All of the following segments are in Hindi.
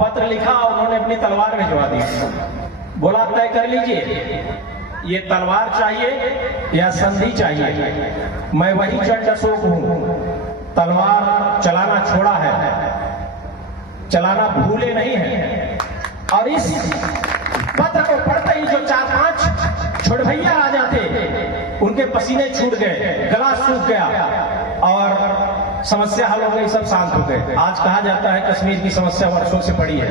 पत्र लिखा और उन्होंने अपनी तलवार भिजवा दी। बोला तय कर लीजिए ये तलवार चाहिए या संधि चाहिए। मैं वही जट अशोक हूं, तलवार चलाना छोड़ा है, चलाना भूले नहीं है। और इस पत्र को पढ़ते ही जो 4-5 छोड़ भैया आ जाते, उनके पसीने छूट गए, गला सूख गया और समस्या हल हो गई, सब शांत हो गए। आज कहा जाता है कश्मीर की समस्या वर्षों से पड़ी है,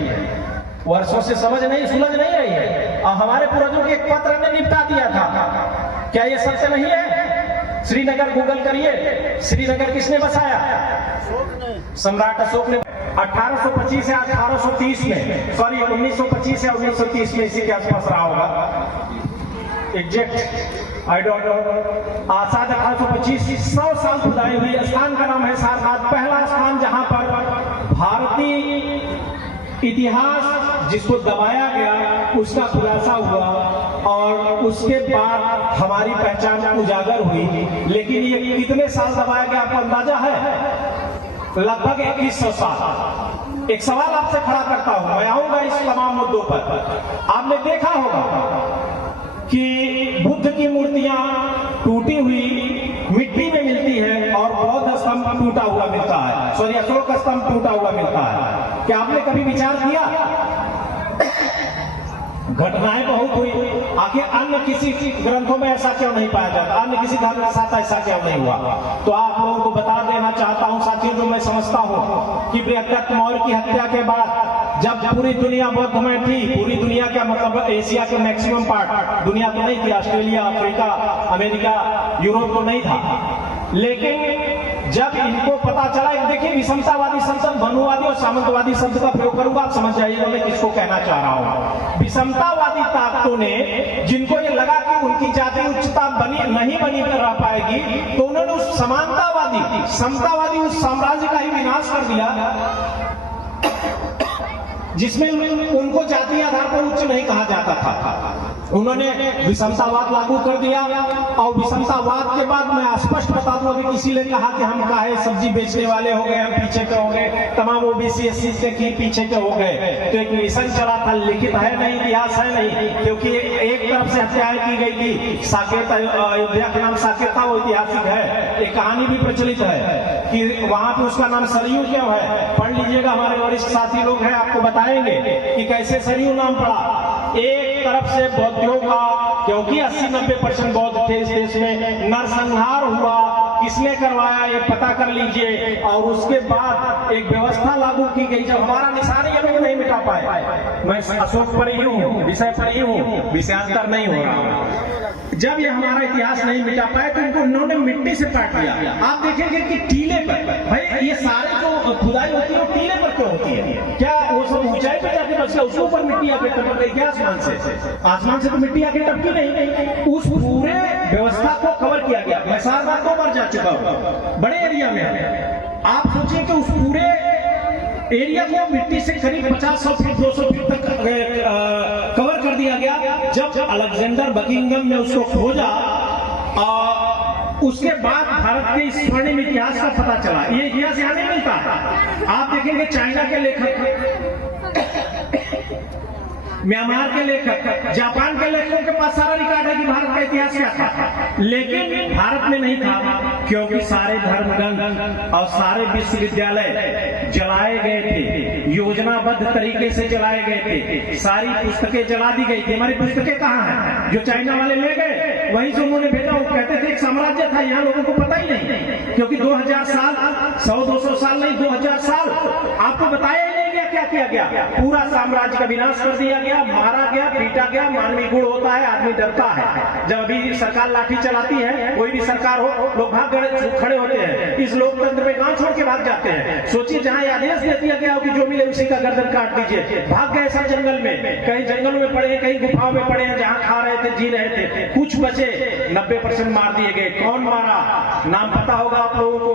वर्षों से सुलझ नहीं रही है, और हमारे पूर्वजों के एक पत्र ने निपटा दिया था। क्या ये सत्य नहीं है? श्रीनगर गूगल करिए, श्रीनगर किसने बसाया? सम्राट अशोक ने 1825 या 1830 में, सॉरी 1925 या 1930 में, इसी के आसपास रहा होगा, exact I don't know. Asad 1825, 100 साल खुदाई हुई। स्थान का नाम है सारनाथ, पहला स्थान जहां पर भारतीय इतिहास जिसको दबाया गया उसका खुलासा हुआ और उसके बाद हमारी पहचान उजागर हुई। लेकिन ये कितने साल दबाया गया आपको अंदाजा है? लगभग 2100 साल। एक सवाल आपसे खड़ा करता हूं, मैं आऊंगा इस तमाम मुद्दों पर। आपने देखा होगा कि बुद्ध की मूर्तियां टूटी हुई मिट्टी में मिलती है और बौद्ध स्तंभ टूटा हुआ मिलता है, सॉरी अशोक स्तंभ टूटा हुआ मिलता है। क्या आपने कभी विचार किया? घटनाएं बहुत हुई, आखिर अन्य किसी ग्रंथों में ऐसा क्यों नहीं पाया जाता, अन्य किसी धर्म के साथ ऐसा क्यों नहीं हुआ? तो आप लोगों को बता देना चाहता हूं साथियों, जो मैं समझता हूं कि बृहद्रथ मौर्य की हत्या के बाद जब पूरी दुनिया बौद्धमय थी, पूरी दुनिया का मतलब एशिया के मैक्सिमम पार्ट, दुनिया तो नहीं थी, ऑस्ट्रेलिया, अफ्रीका, अमेरिका, यूरोप तो नहीं था, लेकिन जब इनको पता चला, देखिए विषमतावादी शब्द, मनुवादी और सामंतवादी शब्द का प्रयोग करूंगा, आप समझ जाइएगा मैं किसको कहना चाह रहा हूं। विषमतावादी ताकतों ने, जिनको ये लगा कि उनकी जाति उच्चता नहीं बनी रह पाएगी, तो उन्होंने उस समानतावादी, समतावादी उस साम्राज्य का ही विनाश कर दिया जिसमें उनको जातीय आधार पर उच्च नहीं कहा जाता था। उन्होंने विषमतावाद लागू कर दिया और विषमतावाद के बाद मैं स्पष्ट बता दूं, अभी किसी ने कहा कि हम काहे सब्जी बेचने वाले हो गए, हम पीछे के हो गए, तमाम ओबीसी एससी से की पीछे के हो गए। तो एक मिशन चला था, लिखित है नहीं, इतिहास है नहीं, क्योंकि एक तरफ से हत्याएं की गई थी। साकेत, अयोध्या का नाम साकेत था, वो ऐतिहासिक है। एक कहानी भी प्रचलित है कि वहां पे उसका नाम सरयू क्यों है, पढ़ लीजिएगा, हमारे वरिष्ठ साथी लोग हैं, आपको बताएंगे कि कैसे सरयू नाम पड़ा। एक तरफ से बौद्धों का, क्योंकि 80-90% बौद्ध थे इस देश में, नरसंहार हुआ, किसने करवाया ये पता कर लीजिए, और उसके बाद एक व्यवस्था लागू की गई। जब हमारा निशान ये लोग नहीं मिटा पाए, मैं अशोक पर ही हूँ, विषय पर ही हूँ, विषयांतर नहीं हो रहा। जब ये हमारा इतिहास नहीं मिटा पाए तो इनको उन्होंने मिट्टी से काट दिया। आप देखेंगे कि टीले पर, भाई ये सारे जो खुदाई होती है वो टीले पर क्यों होती है? क्या वो सब ऊंचाई पे जाके बच गया, उसके ऊपर मिट्टी आके टपक गई क्या आसमान से? आसमान से तो मिट्टी आके टपकी नहीं, उस पूरे व्यवस्था को कवर किया गया। मैं सारनाथ 2 बार जा चुका हूँ, बड़े एरिया में। आप सोचिए कि उस पूरे एरिया को मिट्टी से करीब 50-100 फीट 200 फीट तक कवर कर दिया गया। जब अलेक्जेंडर बकिंगम ने उसको खोजा, उसके बाद भारत के स्वर्णिम इतिहास का पता चला। ये इतिहास यहाँ नहीं मिलता। आप देखेंगे चाइना के लेखक, म्यांमार के लेखक, जापान के लेखकों के पास सारा रिकॉर्ड है कि भारत का इतिहास क्या था, लेकिन भारत में नहीं था, क्योंकि सारे धर्मग्रंथ और सारे विश्वविद्यालय जलाए गए थे, योजनाबद्ध तरीके से जलाए गए थे, सारी पुस्तकें जला दी गई थी। हमारी पुस्तकें कहाँ हैं? जो चाइना वाले ले गए वहीं से उन्होंने भेजा। वो कहते थे एक साम्राज्य था, यहाँ लोगों को पता ही नहीं, क्योंकि 2000 साल, 100-200 साल नहीं, 2000 साल आपको बताया ही नहीं क्या किया गया। पूरा साम्राज्य का विनाश कर दिया गया, मारा गया, पीटा गया। मानवीय गुण होता है, आदमी डरता है। जब अभी सरकार लाठी चलाती है, कोई भी सरकार हो, लोग भाग खड़े होते हैं। इस लोकतंत्र में गांव छोड़ के भाग जाते हैं। सोचिए जहां आदेश दे दिया गया हो कि जो मिले उसी का गर्दन काट दीजिए, भाग गए सब जंगल में, कहीं जंगलों में पड़े हैं, कहीं गुफाओं में पड़े हैं, जहां खा रहे थे, जी रहे थे। कुछ बचे, 90% मार दिए गए। कौन मारा? नाम पता होगा आप लोगों को,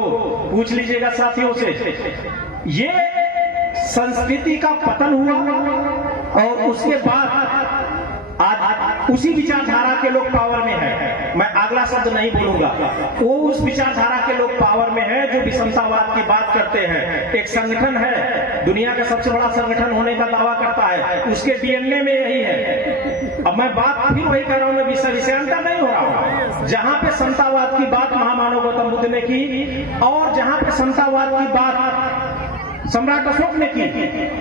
पूछ लीजिएगा साथियों से। ये संस्कृति का पतन हुआ और उसके बाद आज उसी विचारधारा के लोग पावर में है। मैं आगे अगला शब्द नहीं बोलूंगा। वो उस विचारधारा के लोग पावर में है जो विषमतावाद की बात करते हैं। एक संगठन है, दुनिया का सबसे बड़ा संगठन होने का दावा करता है, उसके डीएनए में यही है। अब मैं बात फिर वही कर रहा हूं, मैं विषयांतर नहीं हो रहा हूं। जहां पे समतावाद की बात महामानव गौतम बुद्ध ने की और जहां पे समतावाद की बात सम्राट अशोक ने की,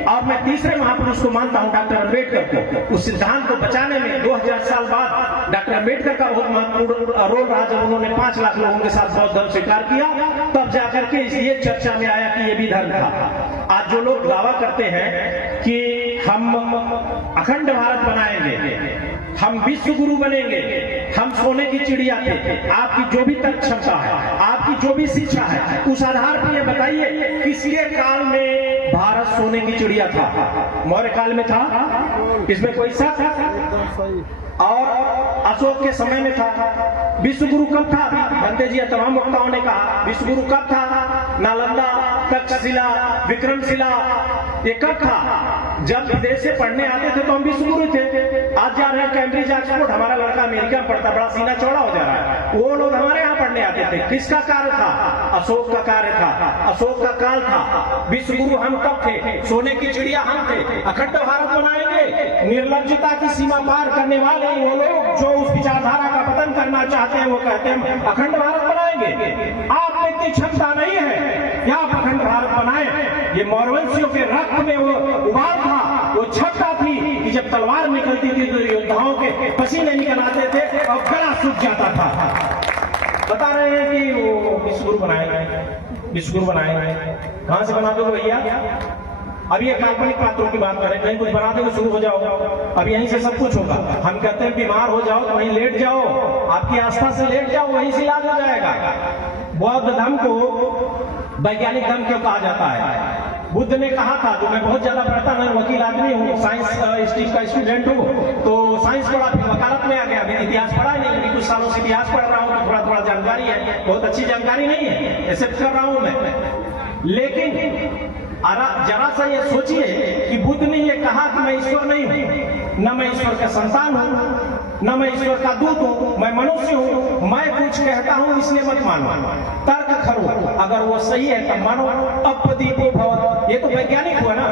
और मैं तीसरे महापुरुष को मानता हूं डॉक्टर अम्बेडकर को। उस सिद्धांत को बचाने में 2000 साल बाद डॉक्टर अम्बेडकर का बहुत महत्वपूर्ण रोल रहा। जब उन्होंने 5 लाख लोगों के साथ बौद्ध धर्म स्वीकार किया, तब जाकर के इसलिए चर्चा में आया कि ये भी धर्म था। आज जो लोग दावा करते हैं कि हम अखंड भारत बनाएंगे, हम विश्व गुरु बनेंगे, हम सोने की चिड़िया थे, आपकी जो भी तर्क क्षमता है, आपकी जो भी शिक्षा है, उस आधार पर ये बताइए किसके काल में भारत सोने की चिड़िया था? मौर्य काल में था, इसमें कोई शक? और अशोक के समय में था। विश्व गुरु कब था? बंते जी तमाम वक्ताओं ने कहा विश्व गुरु कब था? नालंदा, तक्षशिला, विक्रमशिला, ये कब था? जब विदेश से पढ़ने आते थे तो हम विश्व गुरु थे। आज जा रहे हैं कैम्ब्रिज ऑक्सफोर्ड, हमारा लड़का अमेरिका में पढ़ता, बड़ा सीना चौड़ा हो जा रहा है। वो लोग हमारे यहाँ पढ़ने आते थे। किसका कार्य था? अशोक का कार्य था, अशोक का काल था। विश्व गुरु हम कब थे? सोने की चिड़िया हम थे। अखंड भारत बनाएंगे, निर्लज्जता की सीमा पार करने वाले वो लोग जो उस विचारधारा का पतन करना चाहते हैं, वो कहते हैं अखंड भारत बनाएंगे। आप में इतनी क्षमता नहीं है कि आप अखंड भारत बनाए। ये मौर्यवंशियों के रक्त में वो उबाल था, वो क्षमता थी कि जब तलवार निकलती थी तो योद्धाओं के पसीने निकल आते थे और गला सूख जाता था। बता रहे हैं कि वो विश्व गुरु बनाएंगे, विश्व गुरु बनाएंगे। कहां से बना दोगे भैया? अब ये काल्पनिक पात्रों की बात करें, कहीं कुछ बना दोगे शुरू हो जाओगा। अब यहीं से सब कुछ होगा। हम कहते हैं बीमार हो जाओ तो वहीं लेट जाओ, आपकी आस्था से लेट जाओ, वहीं से इलाज हो जाएगा। बौद्ध धर्म को वैज्ञानिक धर्म क्यों कहा जाता है? बुद्ध ने कहा था, जो मैं बहुत ज्यादा पढ़ता, मैं वकील आदमी हूँ, साइंस स्ट्रीम का स्टूडेंट हूँ, तो साइंस पढ़ा, फिर वकालत में आ गया। अभी इतिहास पढ़ा नहीं, अभी कुछ सालों से इतिहास पढ़ रहा हूँ, तो थोड़ा थोड़ा जानकारी है, बहुत अच्छी जानकारी नहीं है, एक्सेप्ट कर रहा हूँ मैं। लेकिन जरा सा ये सोचिए कि बुद्ध ने ये कहा कि मैं ईश्वर नहीं हूं, न मैं ईश्वर का संतान हूं, न मैं ईश्वर का दूत हूं, मैं मनुष्य हूं, मैं कुछ कहता हूं इसलिए मत मानो, तर्क करो, अगर वो सही है तब मानो। अपदीपो भव, ये तो वैज्ञानिक हुआ ना।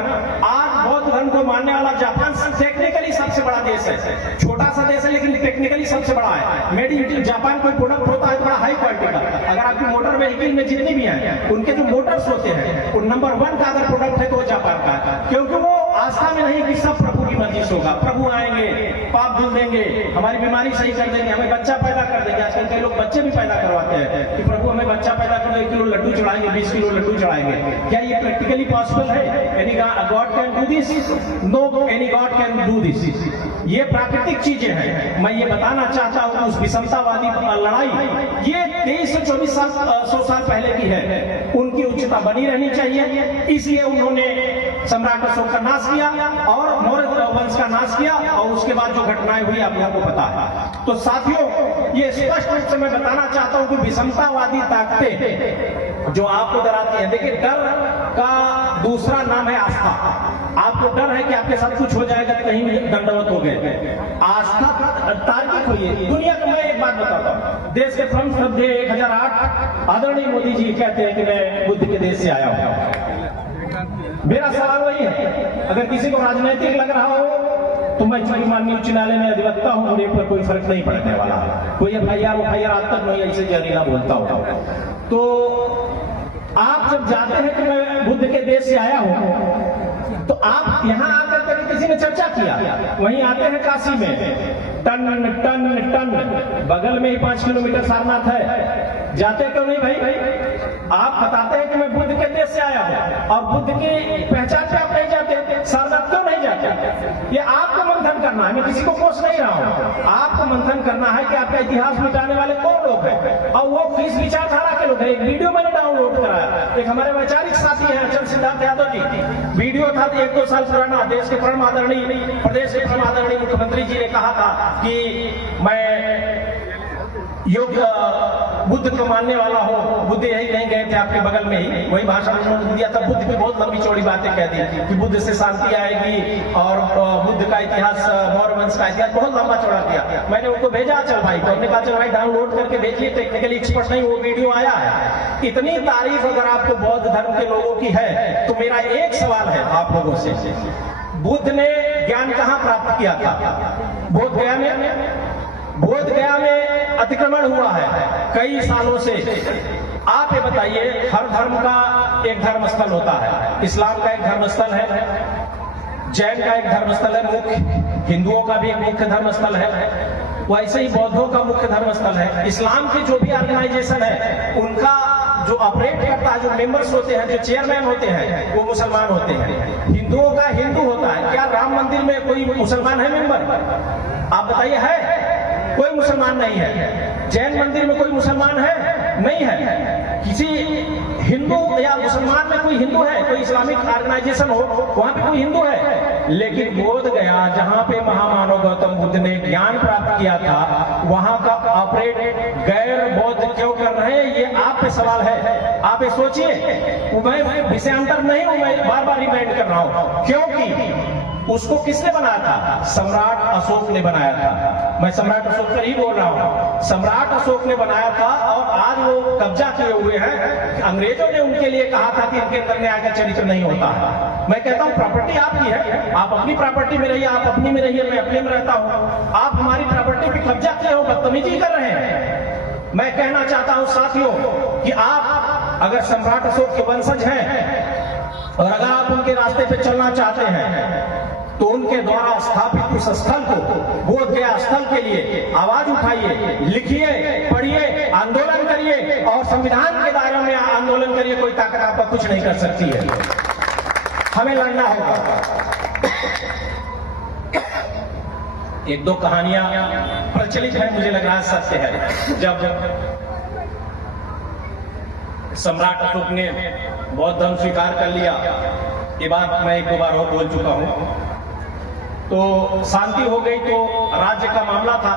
आज बौद्ध धर्म को मानने वाला जापान टेक्निकली सबसे बड़ा देश है, छोटा सा देश है लेकिन टेक्निकली सबसे बड़ा है। मेड इन जापान कोई प्रोडक्ट होता है बड़ा हाई क्वालिटी का। अगर आपकी मोटर व्हीकल में जितनी भी है, उनके जो मोटर्स होते हैं, वो नंबर 1 का अगर प्रोडक्ट है तो वो जापान का है, क्योंकि वो आस्था में नहीं कि सब प्रभु की मर्जी से होगा। प्रभु आएंगे, पाप धुल देंगे, हमारी बीमारी सही कर देंगे, हमें बच्चा पैदा कर देंगे। आजकल कई लोग बच्चे भी पैदा करवाते हैं कि प्रभु हमें बच्चा पैदा कर दो, 1 किलो लड्डू चढ़ाएंगे, 20 किलो लड्डू चढ़ाएंगे। क्या ये प्रैक्टिकली पॉसिबल है? Any god can do this? No, any god can do this. ये प्राकृतिक चीजें हैं। मैं ये बताना चाहता हूं उस विषमतावादी लड़ाई ये 23 से 24 साल 100 साल पहले की है, उनकी उच्चता बनी रहनी चाहिए। इसलिए उन्होंने सम्राट अशोक का नाश किया और मौर्य वंश का नाश किया, और उसके बाद जो घटनाएं हुई आप लोगों को पता है। तो साथियों, ये स्पष्ट रूप से मैं बताना चाहता हूं कि विषमतावादी ताकतें जो आपको डराती हैं, देखिए डर का दूसरा नाम है आस्था। आपको डर है कि आपके साथ कुछ हो जाएगा, कहीं भी दंडवत हो गए। आस्था तार्किक हुई है। दुनिया में मैं एक बात बताता हूं, देश के प्रमुख श्रद्धेय 1008 आदरणीय मोदी जी कहते हैं कि मैं बुद्ध के देश से आया हूं। मेरा सवाल वही है, अगर किसी को राजनीतिक लग रहा हो तो मैं माननीय उच्च न्यायालय में अधिवक्ता हूं, मुझे पर कोई फर्क नहीं पड़ने वाला। कोई FIR आज तक नहीं ऐसे जहरीला बोलता होगा। तो आप जब जाते हैं कि मैं बुद्ध के देश से आया हूं, तो आप यहां आकर के किसी ने चर्चा किया, वहीं आते हैं काशी में, टन टन टन, बगल में ही 5 किलोमीटर सारनाथ है, जाते क्यों नहीं भाई? आप बताते हैं कि मैं बुद्ध के देश से आया हूं, और बुद्ध की पहचान पे आप नहीं जाते, सारनाथ क्यों नहीं जाते? ये आपको मंथन करना है, मैं किसी को कोस नहीं रहा हूं। आपको मंथन करना है कि आपका इतिहास मिटाने वाले कौन लोग हैं, और वो किस विचारधारा के लोग हैं। एक वीडियो मैंने डाउनलोड कराया, एक हमारे वैचारिक साथी हैं अचल सिद्धार्थ यादव जी, वीडियो था 1-2 साल पुराना। देश के परम आदरणीय प्रदेश के परम आदरणीय मुख्यमंत्री जी ने कहा था कि मैं योग बुद्ध को मानने वाला हो। बुद्ध यही कहीं गए थे आपके बगल में ही, वही भाषण उन्होंने दिया था। बुद्ध की बहुत लंबी चौड़ी बातें कह दी कि बुद्ध से शांति आएगी और बुद्ध का इतिहास मौर्य वंश का इतिहास बहुत लंबा चौड़ा किया। मैंने उनको भेजा चल भाई, तो हमने कहा चल भाई डाउनलोड करके भेजिए, टेक्निकली एक्सपर्ट नहीं, वो वीडियो आया है। इतनी तारीफ अगर आपको बौद्ध धर्म के लोगों की है तो मेरा एक सवाल है आप लोगों से, बुद्ध ने ज्ञान कहाँ प्राप्त किया था? बोध गया में। बोध गया में अतिक्रमण हुआ है कई सालों से। आप ये बताइए, हर धर्म का एक धर्म स्थल होता है। इस्लाम का एक धर्म स्थल है, जैन का एक धर्म स्थल है मुख्य, हिंदुओं का भी एक मुख्य धर्म स्थल है, वैसे ही बौद्धों का मुख्य धर्म स्थल है। इस्लाम की जो भी ऑर्गेनाइजेशन है उनका जो ऑपरेट करता है, जो मेंबर्स होते हैं, जो चेयरमैन होते हैं, वो मुसलमान होते हैं। हिंदुओं का हिंदू होता है। क्या राम मंदिर में कोई मुसलमान है मेंबर? आप बताइए, है? कोई मुसलमान नहीं है। जैन मंदिर में कोई मुसलमान है? नहीं है। किसी हिंदू या मुसलमान में कोई हिंदू है? कोई इस्लामिक ऑर्गेनाइजेशन हो वहां पे कोई हिंदू है? लेकिन बोध गया जहां पे महामानव गौतम बुद्ध ने ज्ञान प्राप्त किया था, वहां का ऑपरेट गैर बौद्ध क्यों कर रहे हैं? ये आप पे सवाल है, आप ये सोचिए। मैं विषयांतर नहीं हूं, मैं बार बार रिमाइंड कर रहा हूं, क्योंकि उसको किसने बनाया था? सम्राट अशोक ने बनाया था। मैं सम्राट अशोक पर ही बोल रहा हूं। सम्राट अशोक ने बनाया था और आज वो कब्जा किए हुए हैं। अंग्रेजों ने उनके लिए कहा था कि इनके अंदर न्याय का चरित्र नहीं होता है। मैं कहता हूं प्रॉपर्टी आपकी है, आप अपनी प्रॉपर्टी में रहिए, आप अपनी में रहिए, मैं अपने में रहता हूं। आप हमारी प्रॉपर्टी पे कब्जा किए हो, बदतमीजी कर रहे हैं। मैं कहना चाहता हूं साथियों कि आप अगर सम्राट अशोक के वंशज हैं और अगर आप उनके रास्ते पे चलना चाहते हैं तो उनके द्वारा स्थापित उस स्थल को, बोध गया स्थल के लिए आवाज उठाइए, लिखिए, पढ़िए, आंदोलन करिए और संविधान के दायरे में आंदोलन करिए। कोई ताकत आपका कुछ नहीं कर सकती है। हमें लड़ना होगा। एक दो कहानियां प्रचलित है, मुझे लग रहा है सत्य है। जब सम्राट अशोक ने बौद्ध धर्म स्वीकार कर लिया, ये बात मैं एक दो बार और बोल चुका हूं, तो शांति हो गई। तो राज्य का मामला था,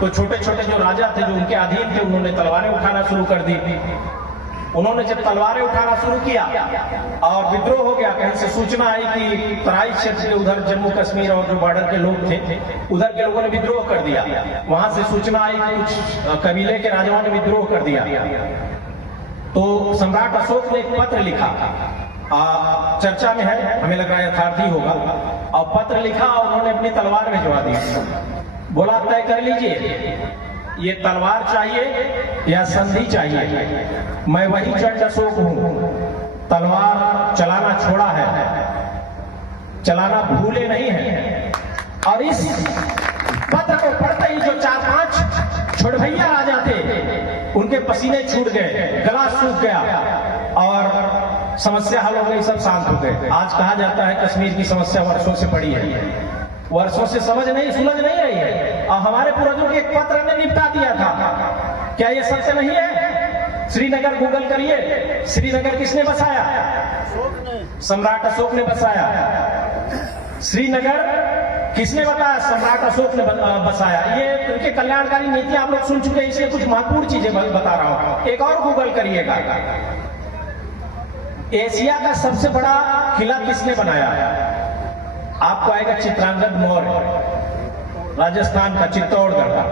तो छोटे छोटे जो राजा थे जो उनके अधीन थे, उन्होंने तलवारें उठाना शुरू कर दी। उन्होंने जब तलवारें उठाना शुरू किया और विद्रोह हो गया, कहीं से सूचना आई कि तराई क्षेत्र के उधर जम्मू कश्मीर और जो बॉर्डर के लोग थे उधर के लोगों ने विद्रोह कर दिया। वहां से सूचना आई कि कुछ कबीले के राजाओं ने विद्रोह कर दिया। तो सम्राट अशोक ने एक पत्र लिखा, चर्चा में है, हमें लग रहा है यथार्थी होगा, और पत्र लिखा और उन्होंने अपनी तलवार भिजवा दी। बोला तय कर लीजिए, ये तलवार चाहिए या संधि चाहिए? मैं वही चंड अशोक हूं, तलवार चलाना छोड़ा है, चलाना भूले नहीं है। और इस पत्र को पढ़ते ही जो 4-5 छोड़भैया राजा थे उनके पसीने छूट गए, गला सूख गया और समस्या हल हो गई, सब शांत हो गए। आज कहा जाता है कश्मीर की समस्या वर्षों से पड़ी है, वर्षों से सुलझ नहीं रही है, और हमारे पूर्वजों के एक पत्र ने निपटा दिया था। क्या ये सत्य नहीं है? श्रीनगर गूगल करिए, श्रीनगर किसने बसाया? सम्राट अशोक ने बसाया। श्रीनगर किसने बताया? सम्राट अशोक ने बसाया। ये उनके कल्याणकारी नीति आप लोग सुन चुके हैं, इसलिए कुछ महत्वपूर्ण चीजें बता रहा हूं। एक और गूगल करिएगा, एशिया का सबसे बड़ा किला किसने बनाया? आपको आएगा चित्रांगद मौर्य, राजस्थान का, चित्तौड़गढ़ का।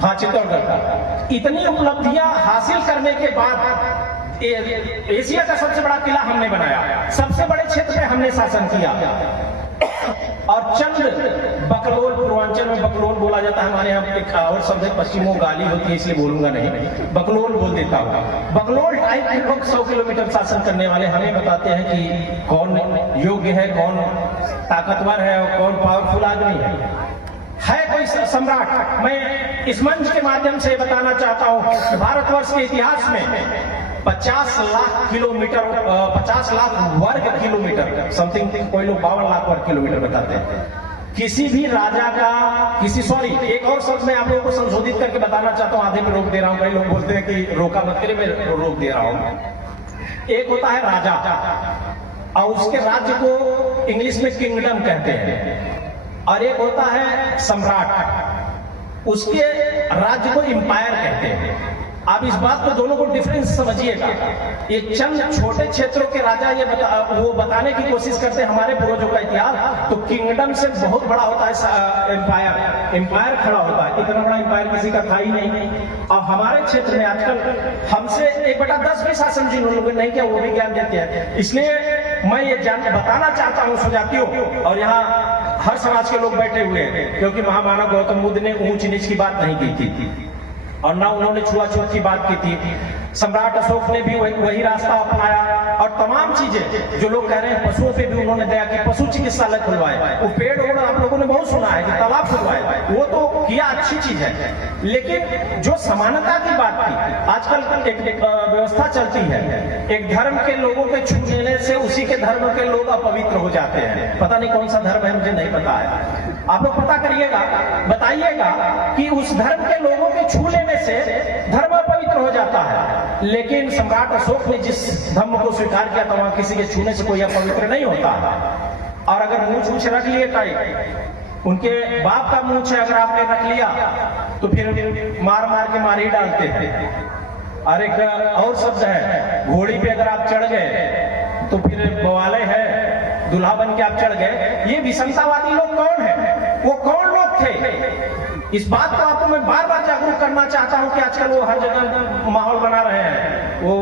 हाँ, चित्तौड़गढ़ का। इतनी उपलब्धियां हासिल करने के बाद एशिया का सबसे बड़ा किला हमने बनाया, सबसे बड़े क्षेत्र में हमने शासन किया। और चंद बकलोल, पूर्वांचल में बकलोल बोला जाता है, हमारे यहाँ एक और शब्द है, पश्चिमों गाली होती है इसलिए बोलूंगा नहीं, बकलोल बोल देता हूँ। बकलोल टाइप के लोग 100 किलोमीटर शासन करने वाले हमें बताते हैं कि कौन योग्य है, कौन ताकतवर है और कौन पावरफुल आदमी है कोई सम्राट। मैं इस मंच के माध्यम से बताना चाहता हूं कि भारतवर्ष के इतिहास में 50 लाख किलोमीटर, 50 लाख वर्ग किलोमीटर समथिंग, कोई लोग 52 लाख वर्ग किलोमीटर बताते हैं। किसी भी राजा का एक और शब्द मैं आप लोगों को संशोधित करके बताना चाहता हूं, आधे में रोक दे रहा हूं, कई लोग बोलते हैं कि रोका मत करिए, मैं रोक दे रहा हूं। एक होता है राजा और उसके राज्य को इंग्लिश में किंगडम कहते हैं, और एक होता है सम्राट, उसके राज्य को एम्पायर कहते हैं। आप इस बात को, दोनों को डिफरेंस समझिएगा। एक चंद छोटे क्षेत्रों के राजा वो बताने की कोशिश करते हैं हमारे पूर्वजों का इतिहास, तो किंगडम से बहुत बड़ा होता है एम्पायर खड़ा होता है। इतना बड़ा एम्पायर किसी का था ही नहीं। अब हमारे क्षेत्र में आजकल हमसे 1/10 भी शासन जिन्होंने नहीं किया वो भी ज्ञान देते हैं। इसलिए मैं ये बताना चाहता हूँ स्वजातियों, और यहाँ हर समाज के लोग बैठे हुए हैं, क्योंकि महामानव गौतम बुद्ध ने ऊंच नीच की बात नहीं की थी और ना उन्होंने छुआछूत की बात की थी। सम्राट अशोक ने भी वही रास्ता अपनाया, और तमाम चीजें जो लोग कह रहे हैं पशुओं पे भी उन्होंने दया की, पशु चिकित्सालय खुलवाए, वो पेड़ ओड़ आप लोगों ने बहुत सुना है कि तालाब खुलवाए, वो तो किया, अच्छी चीज है। लेकिन जो समानता की बात की, आजकल एक व्यवस्था चलती है, एक धर्म के लोगों के छू लेने से उसी के धर्म के लोग अपवित्र हो जाते हैं। पता नहीं कौन सा धर्म है, मुझे नहीं पता है, आप लोग पता करिएगा, बताइएगा कि उस धर्म के लोगों के छू लेने से धर्म अपवित्र हो जाता है। लेकिन सम्राट अशोक ने जिस धर्म को स्वीकार किया था वहां किसी के छूने से कोई अपवित्र नहीं होता। और अगर मूंछ मूछ रख लिए टाइप, उनके बाप का मूंछ है अगर आपने रख लिया तो फिर मार मार के मार ही डालते थे। और एक और शब्द है, घोड़ी पे अगर आप चढ़ गए तो फिर बवाले है, दुल्हा बन के आप चढ़ गए। ये विषमतावादी लोग कौन है, वो कौन लोग थे? इस बात को आपको मैं बार बार जागरूक करना चाहता हूं कि आजकल वो हर जगह माहौल बना रहे हैं, वो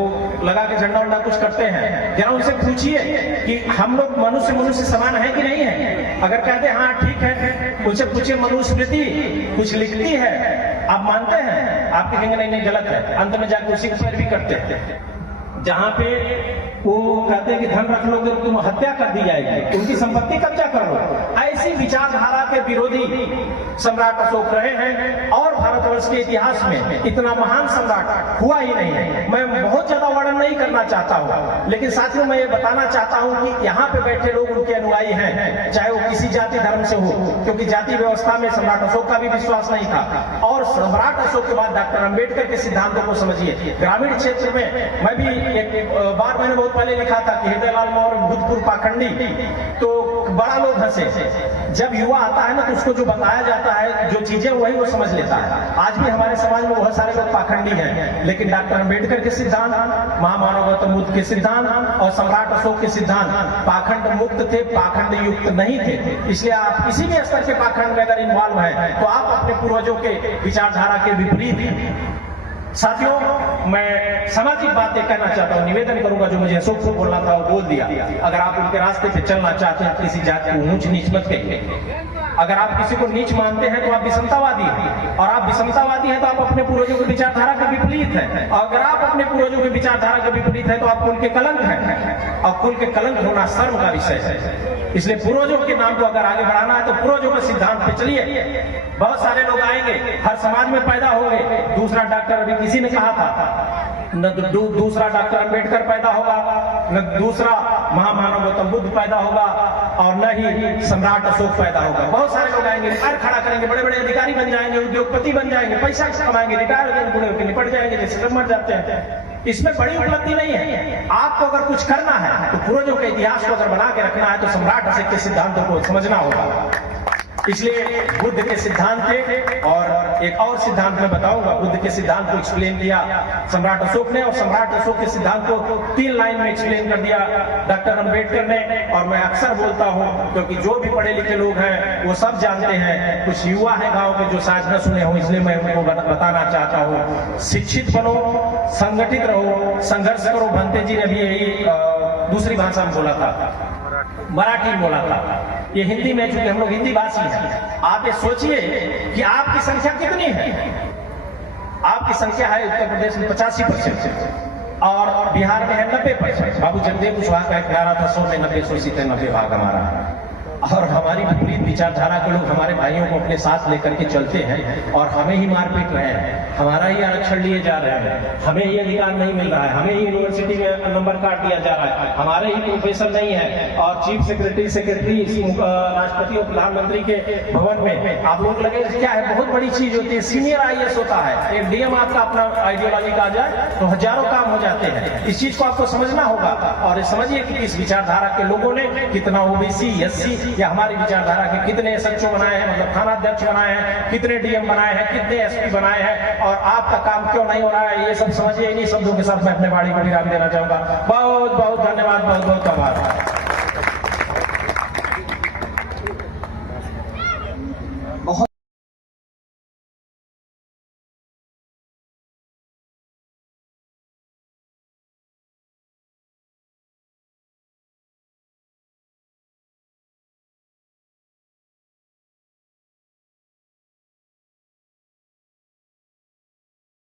लगा के झंडा उंडा कुछ करते हैं। जरा उनसे पूछिए कि हम लोग मनुष्य समान है कि नहीं है। अगर कहते हैं हाँ ठीक है, उनसे पूछिए मनुस्मृति कुछ लिखती है, आप मानते हैं? आप कहेंगे नहीं नहीं गलत है, अंत में जाकर उसी पर भी करते हैं। जहां पे वो कहते हैं कि धन रख लोगे तो तुम हत्या कर दी जाएगी, उनकी संपत्ति कब्जा कर लो। ऐसी विचारधारा के विरोधी सम्राट अशोक रहे हैं, और भारतवर्ष के इतिहास में इतना महान सम्राट हुआ ही नहीं है। मैं बहुत ज्यादा वर्णन नहीं करना चाहता हूँ, लेकिन साथियों मैं ये बताना चाहता हूँ कि यहाँ पे बैठे लोग उनके अनुयायी हैं, चाहे वो किसी जाति धर्म से हो, क्योंकि जाति व्यवस्था में सम्राट अशोक का भी विश्वास नहीं था। और सम्राट अशोक के बाद डॉक्टर अंबेडकर के सिद्धांतों को समझिए। ग्रामीण क्षेत्र में मैं भी एक बार मैंने बहुत पहले लिखा था कि हृदयलाल मौर्य भूतपूर्व पाखंडी, तो बड़ा लोग हंसे। जब युवा आता है ना तो उसको जो बताया जाता है जो चीजें वही वो समझ लेता है। आज भी हमारे समाज में बहुत सारे लोग पाखंडी हैं, लेकिन डॉक्टर अंबेडकर के सिद्धांत, महामानव गौतम बुद्ध के सिद्धांत और सम्राट अशोक के सिद्धांत पाखंड मुक्त थे, पाखंड युक्त नहीं थे। इसलिए आप किसी भी स्तर के पाखंड में अगर इन्वॉल्व है तो आप अपने पूर्वजों के विचारधारा के विपरीत। साथियों मैं सामाजिक बातें कहना चाहता हूं, निवेदन करूंगा, जो मुझे अशोक को बोलना था वो बोल दिया। अगर आप उनके रास्ते पे चलना चाहते हैं, किसी जाति को ऊंच नीच मत कहिए। अगर आप किसी को नीच मानते हैं तो आप विषमतावादी हैं, और आप विषमतावादी हैं तो आप अपने पूर्वजों की विचारधारा के विपरीत हैं। अगर आप अपने पूर्वजों की विचारधारा के विपरीत हैं तो आप कुल के कलंक हैं, और कुल के कलंक होना शर्म का विषय है। इसलिए पूर्वजों के नाम को अगर आगे बढ़ाना है तो पूर्वजों के सिद्धांत पे चलिए। बहुत सारे लोग आएंगे, हर समाज में पैदा हो गए। दूसरा डॉक्टर, अभी किसी ने कहा था, न दूसरा डॉक्टर अंबेडकर पैदा होगा, न दूसरा महामानव गौतम बुद्ध पैदा होगा, और न ही सम्राट अशोक पैदा होगा। बहुत सारे लोग आएंगे, पैर खड़ा करेंगे, बड़े बड़े अधिकारी बन जाएंगे, उद्योगपति बन जाएंगे, पैसा कमाएंगे, रिटायर हो जाएंगे, बूढ़े होकर निपट जाएंगे, जैसे लोग मर जाते हैं। इसमें बड़ी उपलब्धि नहीं है। आपको अगर कुछ करना है तो पूर्वजों के इतिहास को अगर बना के रखना है तो सम्राट अशोक के सिद्धांतों को समझना होगा। इसलिए बुद्ध के सिद्धांत थे, और एक और सिद्धांत मैं बताऊंगा। बुद्ध के सिद्धांत को एक्सप्लेन किया सम्राट अशोक ने, और सम्राट अशोक के सिद्धांत को 3 लाइन में एक्सप्लेन कर दिया डॉक्टर अंबेडकर ने। और मैं अक्सर बोलता हूं, क्योंकि जो भी पढ़े लिखे लोग हैं वो सब जानते हैं, कुछ युवा है गांव के जो शायद न सुने हो, इसलिए मैं उनको बताना चाहता हूं। शिक्षित बनो, संगठित रहो, संघर्ष करो। भंते जी ने भी यही दूसरी भाषा में बोला था, मराठी में बोला था। ये हिंदी में, चूंकि हम लोग हिंदी भाषी हैं, आप ये सोचिए कि आपकी संख्या कितनी है। आपकी संख्या है उत्तर प्रदेश में 85% और बिहार में है 90%। बाबू जगदेव कुशवाहा का एक नारा था 100 में 90, 100 सीटें 90 भाग हमारा। और हमारी विपरीत विचारधारा के लोग हमारे भाइयों को अपने साथ लेकर के चलते हैं और हमें ही मार पीट रहे हैं, हमारा ही आरक्षण लिए जा रहे हैं, हमें ही अधिकार नहीं मिल रहा है, हमें ही यूनिवर्सिटी में नंबर काट दिया जा रहा है, हमारे ही प्रोफेसर नहीं है। और चीफ सेक्रेटरी राष्ट्रपति और प्रधानमंत्री के भवन में आप लोग लगे क्या है, बहुत बड़ी चीज होती है। सीनियर IAS होता है, एक DM आपका अपना आइडियोलॉजी का आ जाए तो हजारों काम हो जाते हैं। इस चीज को आपको समझना होगा, और समझिए कि इस विचारधारा के लोगों ने कितना OBC SC या हमारी विचारधारा के कितने SHO बनाए हैं, मतलब थाना अध्यक्ष बनाए हैं, कितने DM बनाए हैं, कितने SP बनाए हैं, और आपका काम क्यों नहीं हो रहा है, ये सब समझिए। इन्हीं शब्दों के साथ मैं अपने वाणी को विराम देना चाहूंगा। बहुत बहुत धन्यवाद, बहुत बहुत आभार।